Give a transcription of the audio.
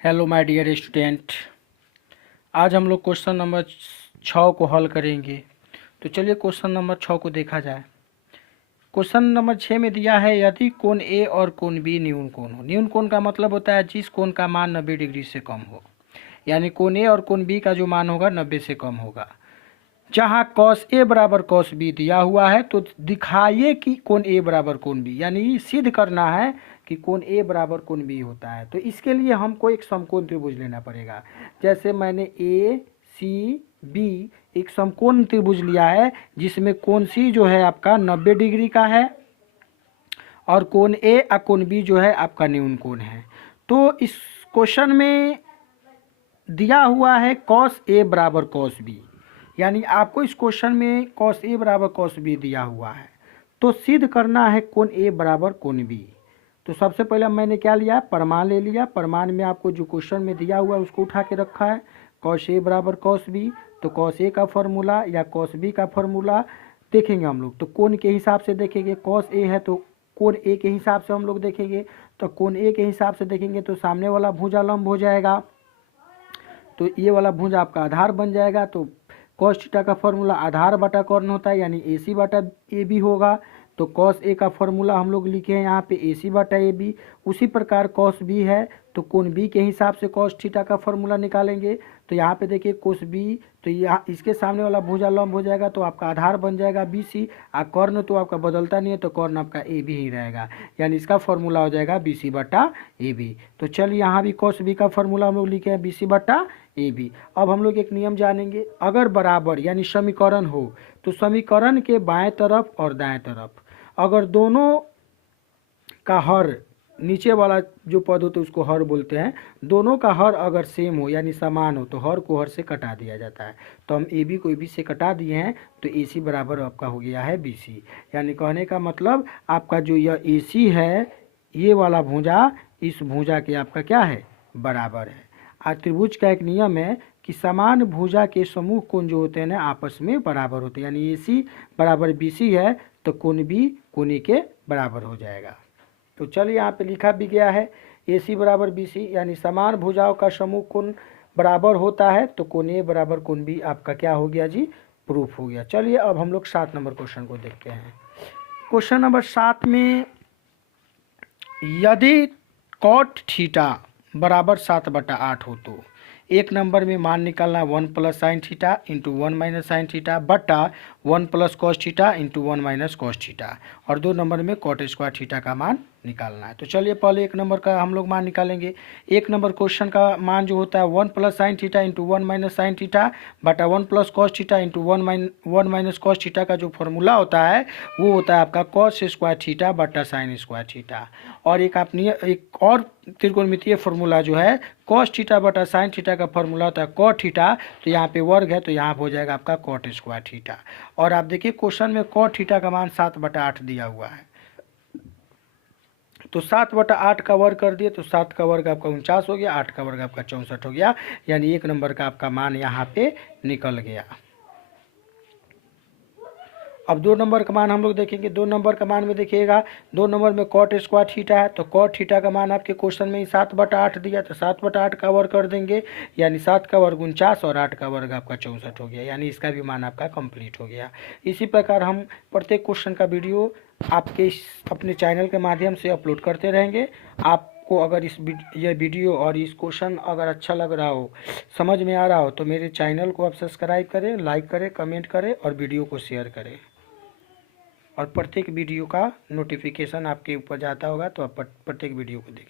Hello my dear student. आज हम लोग क्वेश्चन नंबर 6 को हल करेंगे। तो चलिए क्वेश्चन नंबर 6 को देखा जाए। क्वेश्चन नंबर 6 में दिया है, यदि कोण ए और कोण बी न्यून कोण हो। न्यून कोण का मतलब होता है जिस कोण का मान 90 डिग्री से कम हो, यानी कोण ए और कोण बी का जो मान होगा 90 से कम होगा। जहाँ कॉस ए बराबर कॉस बी दिया हुआ है तो दिखाइए कि कोण ए बराबर कोण बी, यानी सिद्ध करना है कि कोण ए बराबर कोण बी होता है। तो इसके लिए हमको एक समकोण त्रिभुज लेना पड़ेगा। जैसे मैंने ए सी बी एक समकोण त्रिभुज लिया है जिसमें कोण सी जो है आपका 90 डिग्री का है और कोण ए और कोण बी जो है आपका न्यून कोण है। तो इस क्वेश्चन में दिया हुआ है कॉस ए बराबर कॉस बी, यानी आपको इस क्वेश्चन में कॉस ए बराबर कॉस बी दिया हुआ है। तो सिद्ध करना है कोण ए बराबर कोण बी। तो सबसे पहले मैंने क्या लिया, प्रमाण ले लिया। प्रमाण में आपको जो क्वेश्चन में दिया हुआ है उसको उठा के रखा है, कॉस ए बराबर कॉस बी। तो कॉस ए का फॉर्मूला या कॉस बी का फॉर्मूला देखेंगे हम लोग। तो कोण के हिसाब से देखेंगे, कॉस ए है तो कोण ए के हिसाब से हम लोग देखेंगे। तो कोण ए के हिसाब से देखेंगे तो सामने वाला भुजा लंब हो जाएगा, तो ये वाला भुजा आपका आधार बन जाएगा। तो कॉस थीटा का फॉर्मूला आधार बटा कर्ण होता है, यानी ए सी बटा ए बी होगा। तो कॉस ए का फॉर्मूला हम लोग लिखे हैं यहाँ पे ए सी बटा ए बी। उसी प्रकार कॉस बी है तो कोण बी के हिसाब से कॉस थीटा का फॉर्मूला निकालेंगे। तो यहाँ पे देखिए कोस बी, तो यहाँ इसके सामने वाला भुजा लंब हो जाएगा तो आपका आधार बन जाएगा बी सी। और कर्ण तो आपका बदलता नहीं है तो कर्ण आपका ए बी ही रहेगा, यानी इसका फॉर्मूला हो जाएगा बी सी बटा ए बी। तो चलिए यहाँ भी कॉस बी का फॉर्मूला हम लोग लिखे हैं बी सी बटा ए बी। अब हम लोग एक नियम जानेंगे, अगर बराबर यानी समीकरण हो तो समीकरण के बाएं तरफ और दाएं तरफ अगर दोनों का हर, नीचे वाला जो पद होता है उसको हर बोलते हैं, दोनों का हर अगर सेम हो यानी समान हो तो हर को हर से कटा दिया जाता है। तो हम ए बी को ए बी से कटा दिए हैं तो ए सी बराबर आपका हो गया है बी सी। यानी कहने का मतलब आपका जो यह ए सी है, ये वाला भुजा इस भुजा के आपका क्या है, बराबर है। और त्रिभुज का एक नियम है कि समान भुजा के समूह कोण जो होते हैं ना आपस में बराबर होते हैं, यानी ए सी बराबर बी सी है तो कोण बी कोण ए के बराबर हो जाएगा। तो चलिए यहाँ पे लिखा भी गया है ए सी बराबर बी सी, यानी समान भुजाओं का समूह कोण बराबर होता है तो कोण ए बराबर कोण बी आपका क्या हो गया जी, प्रूफ हो गया। चलिए अब हम लोग 7 नंबर क्वेश्चन को देखते हैं। क्वेश्चन नंबर 7 में, यदि कॉट थीटा बराबर 7/8 हो तो एक नंबर में मान निकालना 1 plus sine theta into 1 minus sine theta बटा 1 plus cos theta into 1 minus cos theta, और 2 नंबर में कॉट स्क्वायर थीटा का मान निकालना है। तो चलिए पहले एक नंबर का हम लोग मान निकालेंगे। एक नंबर क्वेश्चन का मान जो होता है 1 plus sine theta into 1 minus sine theta बटा 1 plus cos theta into 1 minus cos theta का जो फॉर्मूला होता है वो होता है आपका कॉस स्क्वायर थीटा बटा साइन स्क्वायर थीटा। और एक और त्रिकोणमितीय फॉर्मूला जो है कॉस थीटा बटा साइन थीटा का फॉर्मूला होता है कॉट थीटा, तो यहाँ पे वर्ग है तो यहाँ हो जाएगा आपका कॉट स्क्वायर थीटा। और आप देखिए क्वेश्चन में कॉट थीटा का मान 7/8 दिया हुआ है, तो 7/8 का वर्ग कर दिए तो 7 का वर्ग आपका 49 हो गया, 8 का वर्ग आपका 64 हो गया, यानी एक नंबर का आपका मान यहाँ पे निकल गया। अब 2 नंबर का मान हम लोग देखेंगे। 2 नंबर का मान में देखिएगा, 2 नंबर में कॉट स्क्वायर थीटा है तो कॉट थीटा का मान आपके क्वेश्चन में ही 7/8 दिया, तो 7/8 का वर्ग कर देंगे, यानी 7 का वर्ग 49 और 8 का वर्ग आपका 64 हो गया, यानी इसका भी मान आपका कंप्लीट हो गया। इसी प्रकार हम प्रत्येक क्वेश्चन का वीडियो आपके अपने चैनल के माध्यम से अपलोड करते रहेंगे। आपको अगर यह वीडियो और इस क्वेश्चन अगर अच्छा लग रहा हो, समझ में आ रहा हो, तो मेरे चैनल को आप सब्सक्राइब करें, लाइक करें, कमेंट करें और वीडियो को शेयर करें। और प्रत्येक वीडियो का नोटिफिकेशन आपके ऊपर जाता होगा तो आप प्रत्येक वीडियो को देखें।